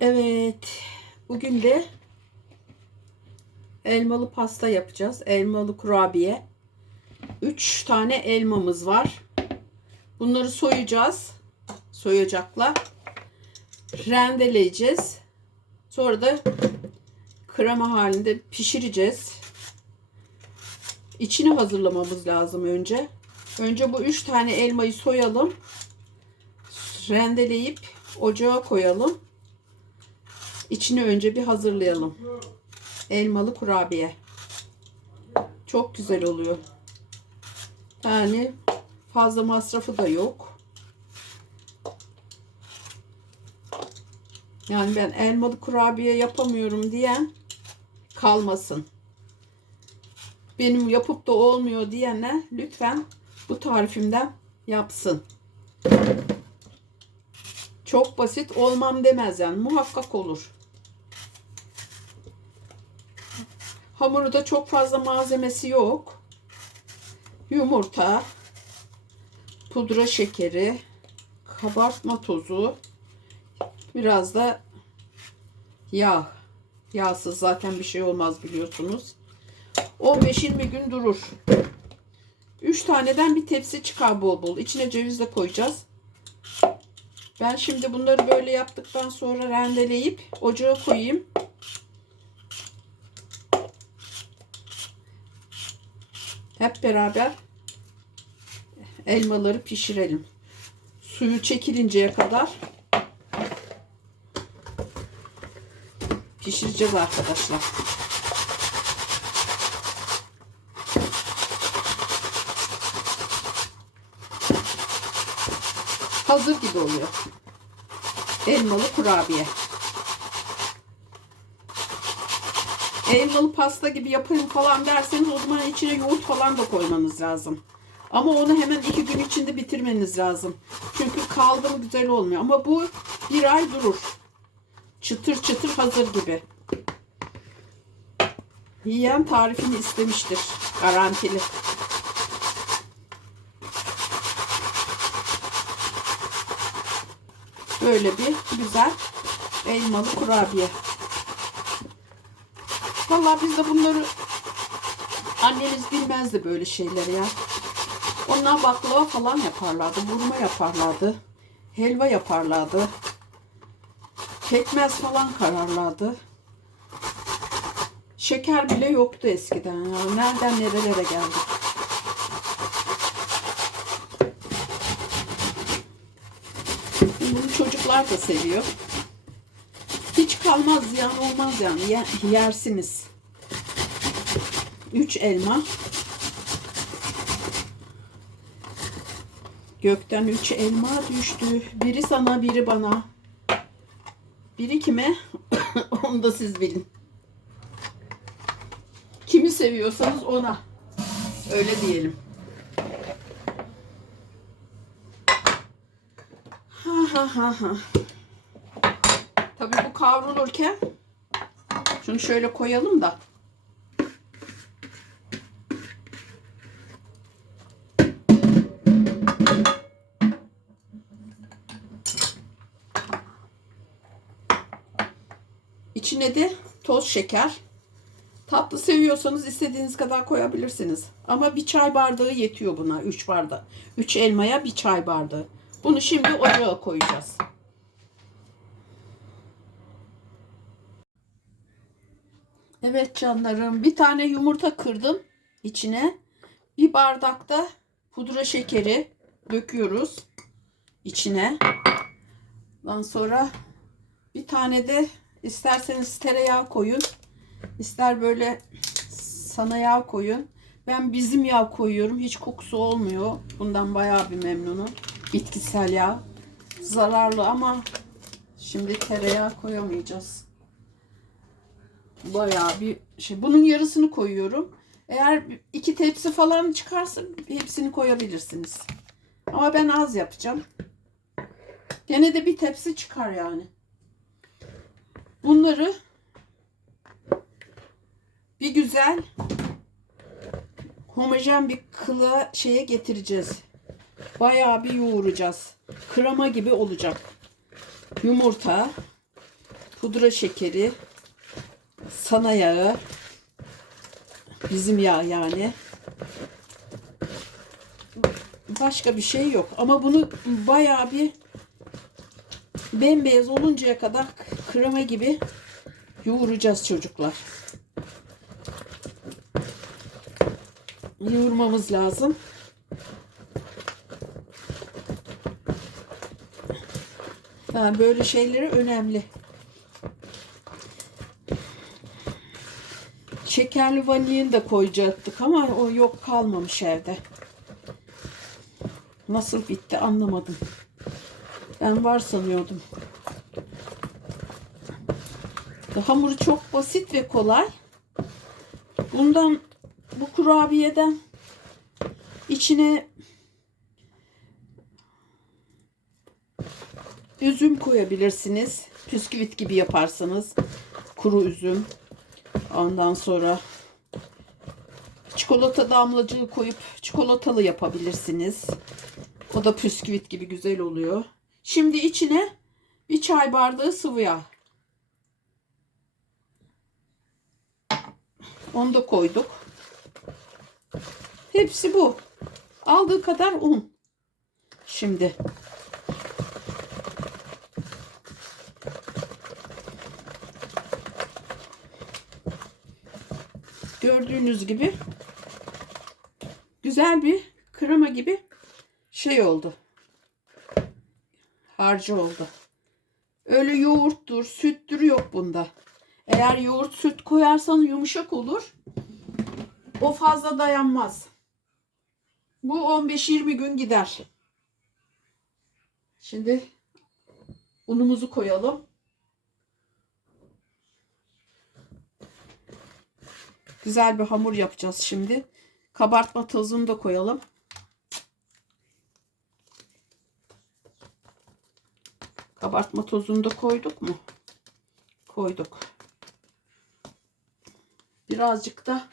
Evet. Bugün de elmalı pasta yapacağız. Elmalı kurabiye. 3 tane elmamız var. Bunları soyacağız. Soyacakla. Rendeleyeceğiz. Sonra da krema halinde pişireceğiz. İçini hazırlamamız lazım önce. Önce bu 3 tane elmayı soyalım. Rendeleyip ocağa koyalım. İçini önce bir hazırlayalım. Elmalı kurabiye. Çok güzel oluyor. Yani fazla masrafı da yok. Yani ben elmalı kurabiye yapamıyorum diyen kalmasın. Benim yapıp da olmuyor diyene lütfen bu tarifimden yapsın. Çok basit olmam demez yani muhakkak olur. Hamuru da çok fazla malzemesi yok. Yumurta, pudra şekeri, kabartma tozu, biraz da yağ. Yağsız zaten bir şey olmaz biliyorsunuz. 15-20 gün durur. 3 taneden bir tepsi çıkar bol bol. İçine ceviz de koyacağız. Ben şimdi bunları böyle yaptıktan sonra rendeleyip ocağa koyayım. Hep beraber elmaları pişirelim. Suyu çekilinceye kadar pişireceğiz arkadaşlar. Hazır gibi oluyor. Elmalı kurabiye. Elmalı pasta gibi yapayım falan derseniz o zaman içine yoğurt falan da koymanız lazım. Ama onu hemen iki gün içinde bitirmeniz lazım. Çünkü kaldı mı güzel olmuyor. Ama bu bir ay durur. Çıtır çıtır hazır gibi. Yiyen tarifini istemiştir. Garantili. Böyle bir güzel elmalı kurabiye. Vallahi biz de bunları annemiz bilmezdi böyle şeyleri ya. Onlar baklava falan yaparlardı, burma yaparlardı, helva yaparlardı, pekmez falan kararlardı. Şeker bile yoktu eskiden ya. Nereden nerelere geldik. Bunu çocuklar da seviyor. Kalmaz ziyan olmaz yani. Yer- yersiniz. 3 elma. Gökten üç elma düştü. Biri sana biri bana. Biri kime? Onu da siz bilin. Kimi seviyorsanız ona. Öyle diyelim. Ha ha ha ha. Kavrulurken şunu şöyle koyalım da. İçine de toz şeker. Tatlı seviyorsanız istediğiniz kadar koyabilirsiniz. Ama bir çay bardağı yetiyor buna. 3 bardak. 3 elmaya bir çay bardağı. Bunu şimdi ocağa koyacağız. Evet canlarım. Bir tane yumurta kırdım içine. Bir bardakta pudra şekeri döküyoruz içine. Ondan sonra bir tane de isterseniz tereyağı koyun. İster böyle sana yağ koyun. Ben bizim yağ koyuyorum. Hiç kokusu olmuyor. Bundan bayağı bir memnunum. Bitkisel yağ. Zararlı ama şimdi tereyağı koyamayacağız. Bayağı bir şey. Bunun yarısını koyuyorum. Eğer iki tepsi falan çıkarsa hepsini koyabilirsiniz. Ama ben az yapacağım. Gene de bir tepsi çıkar yani. Bunları bir güzel homojen bir kılığa şeye getireceğiz. Bayağı bir yoğuracağız. Krema gibi olacak. Yumurta, pudra şekeri, sana yağı, bizim yağ yani. Başka bir şey yok. Ama bunu bayağı bir bembeyaz oluncaya kadar krema gibi yoğuracağız çocuklar. Yoğurmamız lazım. Yani böyle şeyleri önemli. Şekerli vanilin de koyacaktık ama o yok kalmamış evde. Nasıl bitti anlamadım. Ben var sanıyordum. Hamuru çok basit ve kolay. Bundan bu kurabiyeden içine üzüm koyabilirsiniz. Püsküvit gibi yaparsanız kuru üzüm. Ondan sonra çikolata damlacığı koyup çikolatalı yapabilirsiniz. O da püsküvit gibi güzel oluyor. Şimdi içine bir çay bardağı sıvı yağ. Onu da koyduk. Hepsi bu. Aldığı kadar un. Şimdi. Gördüğünüz gibi güzel bir krema gibi şey oldu. Harcı oldu. Öyle yoğurttur, süttür yok bunda. Eğer yoğurt süt koyarsanız yumuşak olur. O fazla dayanmaz. Bu 15-20 gün gider. Şimdi unumuzu koyalım. Güzel bir hamur yapacağız şimdi. Kabartma tozunu da koyalım. Kabartma tozunu da koyduk mu? Koyduk. Birazcık da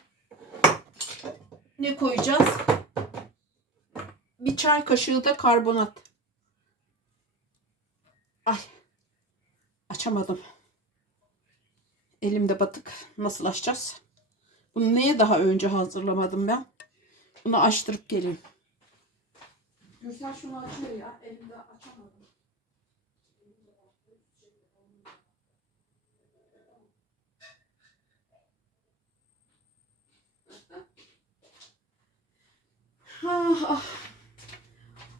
ne koyacağız? Bir çay kaşığı da karbonat. Ay. Açamadım. Elimde batık. Nasıl açacağız? Bunu neye daha önce hazırlamadım ben? Bunu açtırıp geleyim. Gürsel şunu açıyor ya. Elimde açamadım. Ah, ah.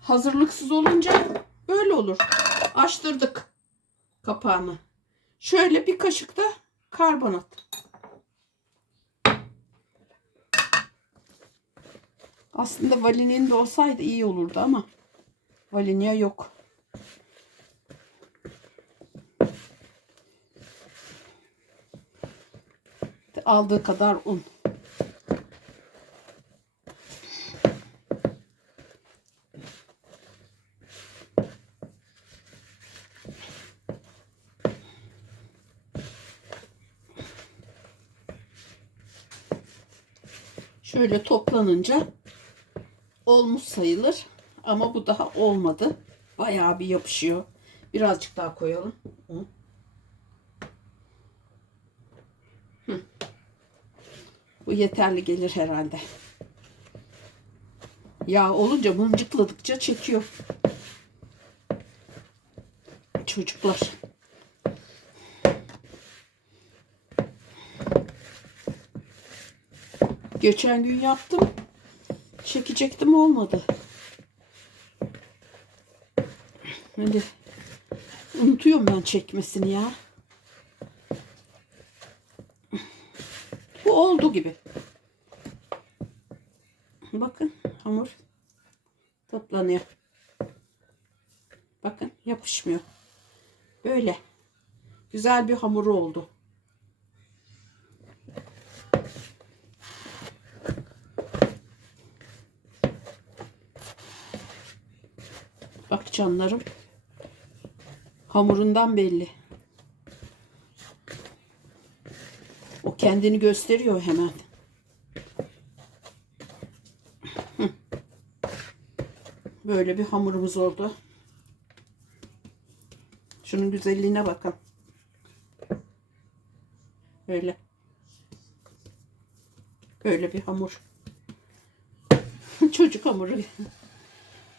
Hazırlıksız olunca böyle olur. Açtırdık kapağını. Şöyle bir kaşık da karbonat. Aslında vanilin de olsaydı iyi olurdu ama vanilya yok. Aldığı kadar un. Şöyle toplanınca olmuş sayılır. Ama bu daha olmadı. Bayağı bir yapışıyor. Birazcık daha koyalım. Hı. Bu yeterli gelir herhalde. Yağ olunca mıncıkladıkça çekiyor. Çocuklar. Geçen gün yaptım. Çekecektim olmadı. Hadi. Unutuyorum ben çekmesini ya. Bu oldu gibi. Bakın hamur toplanıyor. Bakın yapışmıyor. Böyle. Güzel bir hamuru oldu. Bak canlarım. Hamurundan belli. O kendini gösteriyor hemen. Böyle bir hamurumuz oldu. Şunun güzelliğine bakın. Böyle. Böyle bir hamur. Çocuk hamuru.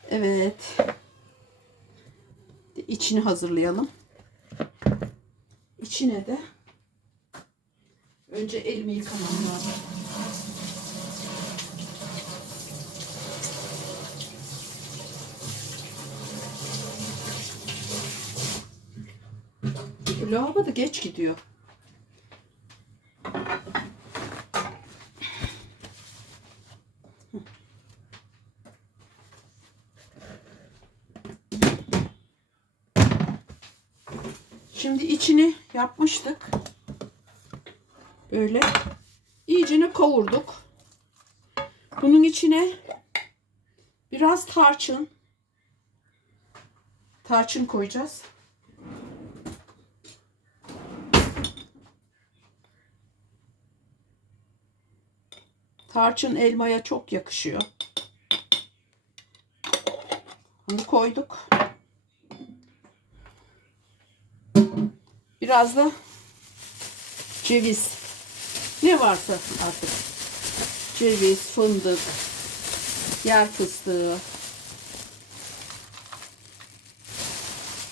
evet. İçini hazırlayalım. İçine de önce elimi yıkamam lazım. Lavabo da geç gidiyor. Şimdi içini yapmıştık. Böyle iyicene kavurduk. Bunun içine biraz tarçın tarçın koyacağız. Tarçın elmaya çok yakışıyor. Bunu koyduk. Biraz da ceviz. Ne varsa artık. Ceviz, fındık, yer fıstığı.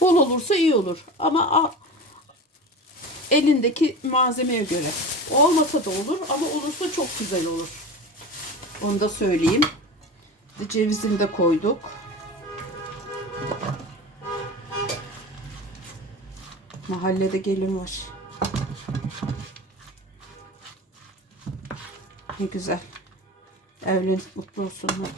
Bol olursa iyi olur. Ama elindeki malzemeye göre. Olmasa da olur ama olursa çok güzel olur. Onu da söyleyeyim. Cevizini de koyduk. Mahallede gelin var. Ne güzel. Evlenip mutlu olsunlar.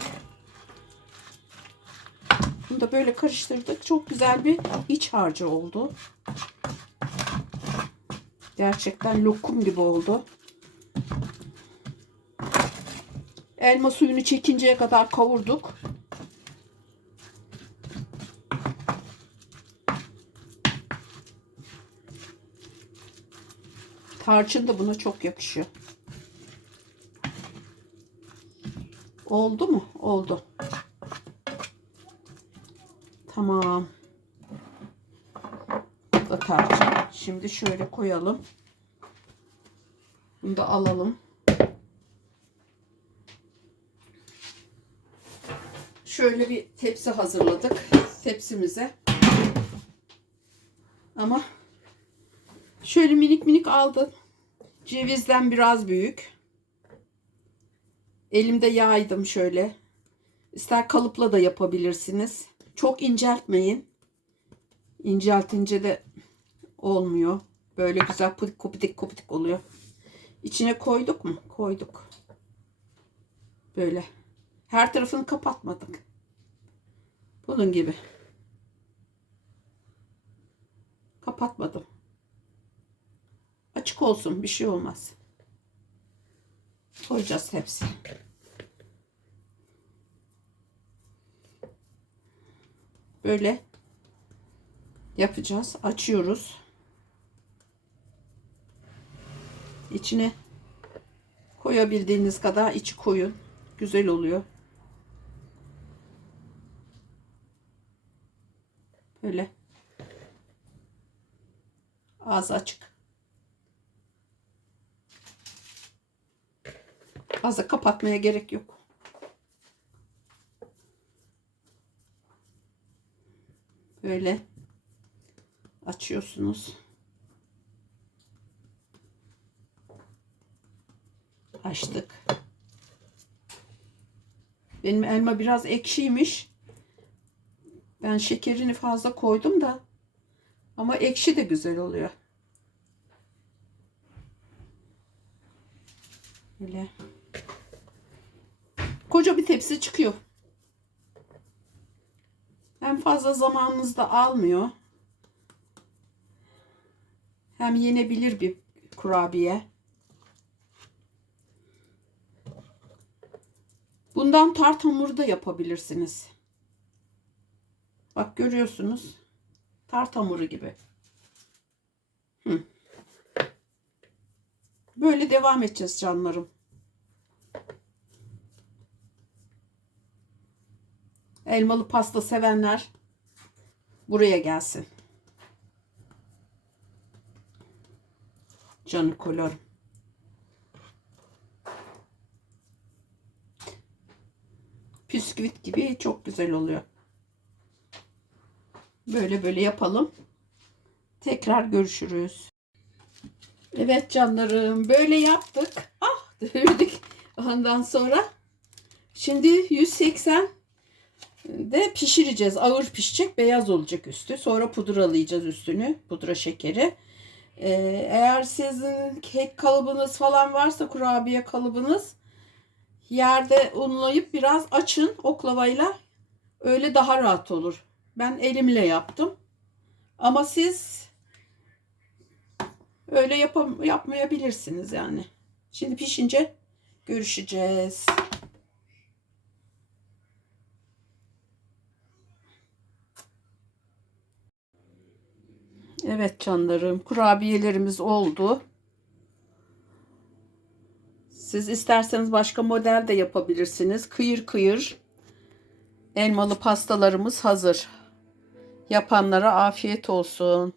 Bunu da böyle karıştırdık. Çok güzel bir iç harcı oldu. Gerçekten lokum gibi oldu. Elma suyunu çekinceye kadar kavurduk. Tarçın da buna çok yakışıyor. Oldu mu? Oldu. Tamam. Bu da tarçın. Şimdi şöyle koyalım. Bunu da alalım. Şöyle bir tepsi hazırladık. Tepsimize. Ama şöyle minik minik aldım. Cevizden biraz büyük. Elimde yaydım şöyle. İster kalıpla da yapabilirsiniz. Çok inceltmeyin. İnceltince de olmuyor. Böyle güzel pudik kopidik kopidik oluyor. İçine koyduk mu? Koyduk. Böyle. Her tarafını kapatmadık. Bunun gibi. Kapatmadım. Açık olsun. Bir şey olmaz. Koyacağız hepsi. Böyle yapacağız. Açıyoruz. İçine koyabildiğiniz kadar içi koyun. Güzel oluyor. Böyle. Ağzı açık. Fazla kapatmaya gerek yok. Böyle açıyorsunuz. Açtık. Benim elma biraz ekşiymiş. Ben şekerini fazla koydum da. Ama ekşi de güzel oluyor. Böyle. Koca bir tepsi çıkıyor. Hem fazla zamanınızı da almıyor. Hem yenebilir bir kurabiye. Bundan tart hamuru da yapabilirsiniz. Bak görüyorsunuz. Tart hamuru gibi. Hı. Böyle devam edeceğiz canlarım. Elmalı pasta sevenler buraya gelsin. Canikolarım. Püsküvit gibi çok güzel oluyor. Böyle böyle yapalım. Tekrar görüşürüz. Evet canlarım böyle yaptık. Ah dövdük. Ondan sonra şimdi 180 de pişireceğiz. Ağır pişecek. Beyaz olacak üstü. Sonra pudralayacağız üstünü. Pudra şekeri. Ee, eğer sizin kek kalıbınız falan varsa kurabiye kalıbınız yerde unlayıp biraz açın oklavayla. Öyle daha rahat olur. Ben elimle yaptım. Ama siz öyle yapam yapmayabilirsiniz yani. Şimdi pişince görüşeceğiz. Evet canlarım, kurabiyelerimiz oldu. Siz isterseniz başka model de yapabilirsiniz. Kıyır kıyır elmalı pastalarımız hazır. Yapanlara afiyet olsun.